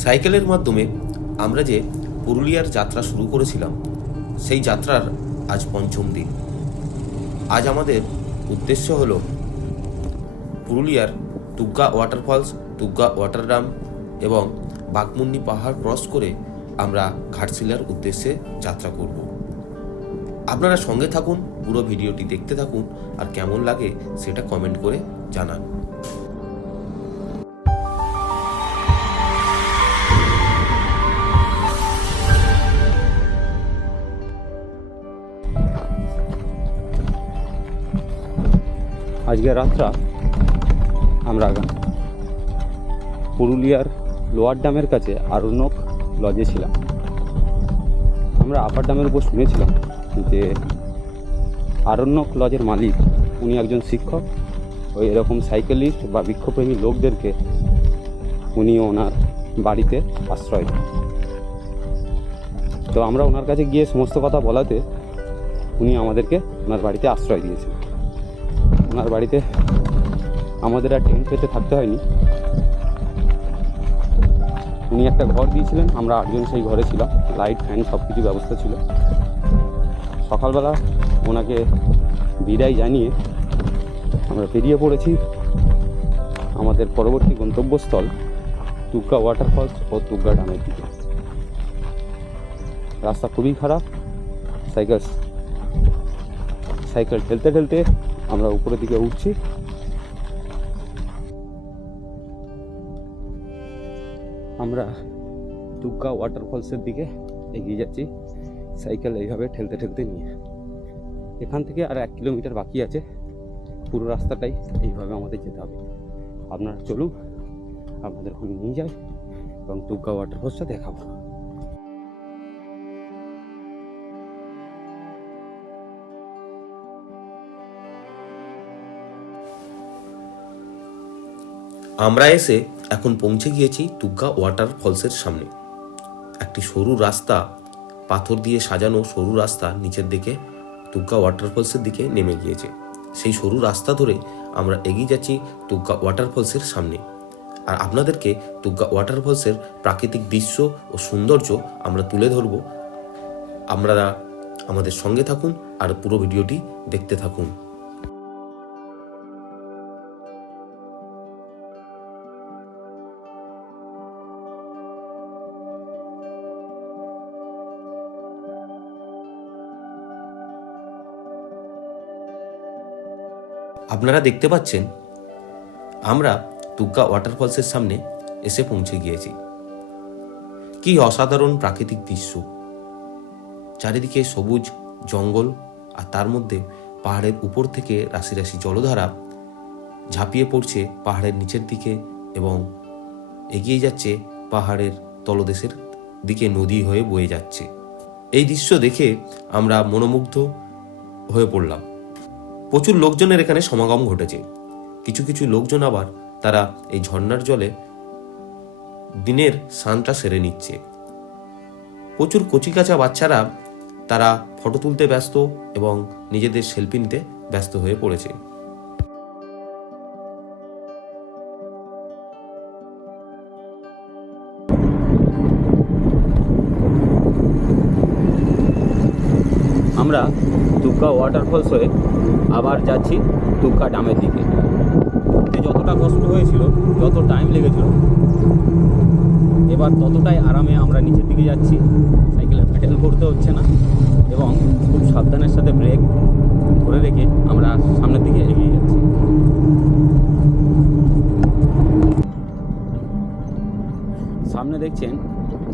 সাইকেলের মাধ্যমে আমরা যে পুরুলিয়ার যাত্রা শুরু করেছিলাম, সেই যাত্রার আজ পঞ্চম দিন। আজ আমাদের উদ্দেশ্য হল পুরুলিয়ার Tugga waterfalls Tugga water dam এবং বাঘমুন্ডি পাহাড় ক্রস করে আমরা ঘাটশিলার উদ্দেশ্যে যাত্রা করব। আপনারা সঙ্গে থাকুন, পুরো ভিডিওটি দেখতে থাকুন, আর কেমন লাগে সেটা কমেন্ট করে জানান। আজকে রাতটা আমরা পুরুলিয়ার লোয়ার ড্যামের কাছে আরণ্যক লজে ছিলাম। আমরা আপার ড্যামের উপর শুনেছিলাম যে আরণ্যক লজের মালিক, উনি একজন শিক্ষক। ওই এরকম সাইকেলিস্ট বা বৃক্ষপ্রেমী লোকদেরকে উনি ওনার বাড়িতে আশ্রয় দেন। তো আমরা ওনার কাছে গিয়ে সমস্ত কথা বলাতে উনি আমাদেরকে ওনার বাড়িতে আশ্রয় দিয়েছেন ওনার বাড়িতে আমাদের আর টেন্ট পেতে থাকতে হয়নি। উনি একটা ঘর দিয়েছিলেন, আমরা আটজন সেই ঘরে ছিলাম। লাইট ফ্যান সব কিছু ব্যবস্থা ছিল। সকালবেলা ওনাকে বিদায় জানিয়ে আমরা বেরিয়ে পড়েছি আমাদের পরবর্তী গন্তব্যস্থল তুগ্গা ওয়াটারফলস ও তুগ্গা ডামের দিকে। রাস্তা খুবই খারাপ সাইকেল সাইকেল ঠেলতে ঠেলতে আমরা উপরের দিকে উঠছি। আমরা টুকা ওয়াটারফলসের দিকে এগিয়ে যাচ্ছি। সাইকেল এইভাবে ঠেলতে ঠেলতে নিয়ে। এখান থেকে আর এক কিলোমিটার বাকি আছে। পুরো রাস্তাটাই এইভাবে আমাদের যেতে হবে। আপনারা চলুন আপনাদের ওখানে নিয়ে যাই এবং টুকা ওয়াটারফলসটা দেখাবো। আমরা এসে এখন পৌঁছে গিয়েছি তুগ্গা ওয়াটার ফলসের সামনে। একটি সরু রাস্তা, পাথর দিয়ে সাজানো সরু রাস্তা নিচের দিকে তুগ্গা ওয়াটারফলসের দিকে নেমে গিয়েছে। সেই সরু রাস্তা ধরে আমরা এগিয়ে যাচ্ছি তুগ্গা ওয়াটারফলসের সামনে। আর আপনাদেরকে তুগ্গা ওয়াটারফলসের প্রাকৃতিক দৃশ্য ও সৌন্দর্য আমরা তুলে ধরব। আপনারা আমাদের সঙ্গে থাকুন আর পুরো ভিডিওটি দেখতে থাকুন। আপনারা দেখতে পাচ্ছেন, আমরা তুগ্গা ওয়াটারফলসের সামনে এসে পৌঁছে গিয়েছি। কি অসাধারণ প্রাকৃতিক দৃশ্য। চারিদিকে সবুজ জঙ্গল আর তার মধ্যে পাহাড়ের উপর থেকে রাশি রাশি জলধারা ঝাঁপিয়ে পড়ছে পাহাড়ের নিচের দিকে এবং এগিয়ে যাচ্ছে পাহাড়ের তলদেশের দিকে নদী হয়ে বয়ে যাচ্ছে। এই দৃশ্য দেখে আমরা মনোমুগ্ধ হয়ে পড়লাম। প্রচুর লোকজনের এখানে সমাগম ঘটেছে। কিছু কিছু লোকজন আবার তারা এই ঝর্ণার জলে দিনের স্নানটা সেরে নিচ্ছে। প্রচুর কচিকাচা বাচ্চারা তারা ফটো তুলতে ব্যস্ত এবং নিজেদের সেলফি নিতে ব্যস্ত হয়ে পড়েছে। আমরা তুক্কা ওয়াটারফলস হয়ে আবার যাচ্ছি তুক্কা ডামের দিকে। যতটা কষ্ট হয়েছিল, যত টাইম লেগেছিল, এবার ততটাই আরামে আমরা নিচের দিকে যাচ্ছি। সাইকেলে প্যাডেল করতে হচ্ছে না এবং খুব সাবধানের সাথে ব্রেক ধরে রেখে আমরা সামনের দিকে এগিয়ে যাচ্ছি। সামনে দেখছেন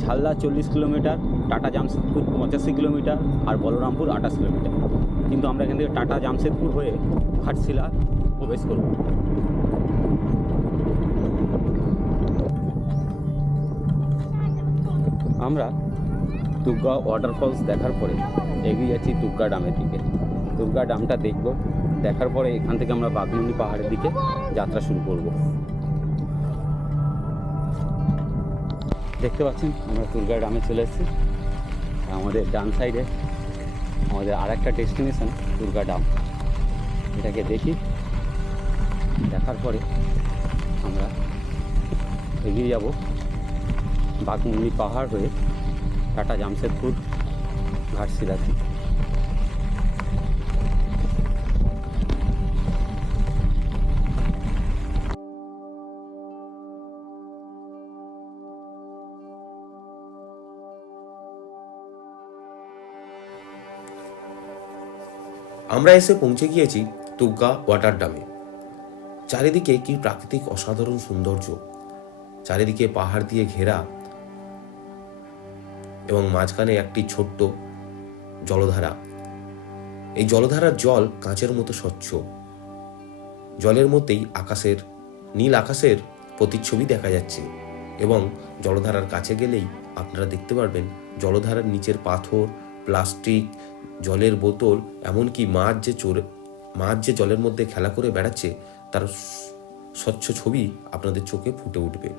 ঝালদা চল্লিশ কিলোমিটার, টাটা জামশেদপুর পঁচাশি কিলোমিটার আর বলরামপুর আঠাশ কিলোমিটার। কিন্তু আমরা এখান থেকে টাটা জামশেদপুর হয়ে ঘাটশিলা প্রবেশ করব। আমরা দুর্গা ওয়াটারফলস দেখার পরে এগিয়ে যাচ্ছি দুর্গা ডামের দিকে। দুর্গা ডামটা দেখব, দেখার পরে এখান থেকে আমরা বাঘমুন্ডি পাহাড়ের দিকে যাত্রা শুরু করব। দেখতে পাচ্ছেন, আমরা দুর্গা গ্রামে চলে এসেছি। আমাদের ডান সাইডে আমাদের আর একটা ডেস্টিনেশন, দুর্গা ডাম। এটাকে দেখি। দেখার পরে আমরা এগিয়ে যাব বাঘমুন্ডি পাহাড় হয়ে টাটা জামশেদপুর ঘাটশিলাতে আমরা এসে পৌঁছে গিয়েছি তুগা ওয়াটার ডামে চারিদিকে কি প্রাকৃতিক অসাধারণ সৌন্দর্য। চারিদিকে পাহাড় দিয়ে ঘেরা এবং মাঝখানে একটি ছোট্ট জলধারা। এই জলধারার জল কাঁচের মতো স্বচ্ছ। জলের মধ্যেই আকাশের, নীল আকাশের প্রতিচ্ছবি দেখা যাচ্ছে এবং জলধারার কাছে গেলেই আপনারা দেখতে পারবেন জলধারার নিচের পাথর, প্লাস্টিক জলের বোতল, এমনকি মাছ যে চড়ে মাছ যে জলের মধ্যে খেলা করে বেড়াচ্ছে, তার স্বচ্ছ ছবি আপনাদের চোখে ফুটে উঠবে।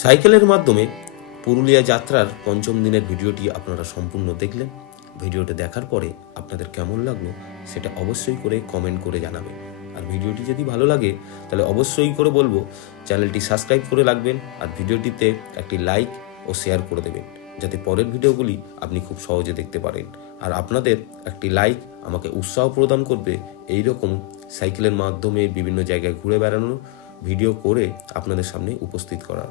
সাইকেলের মাধ্যমে পুরুলিয়া যাত্রার পঞ্চম দিনের ভিডিওটি আপনারা সম্পূর্ণ দেখলেন। ভিডিওটা দেখার পরে আপনাদের কেমন লাগল সেটা অবশ্যই করে কমেন্ট করে জানাবেন। আর ভিডিওটি যদি ভালো লাগে, তাহলে অবশ্যই করে বলব, চ্যানেলটি সাবস্ক্রাইব করে রাখবেন আর ভিডিওটিতে একটি লাইক ও শেয়ার করে দেবেন, যাতে পরের ভিডিওগুলি আপনি খুব সহজে দেখতে পারেন। আর আপনাদের একটি লাইক আমাকে উৎসাহ প্রদান করবে এই রকম সাইকেলের মাধ্যমে বিভিন্ন জায়গায় ঘুরে বেড়ানোর ভিডিও করে আপনাদের সামনে উপস্থিত করার।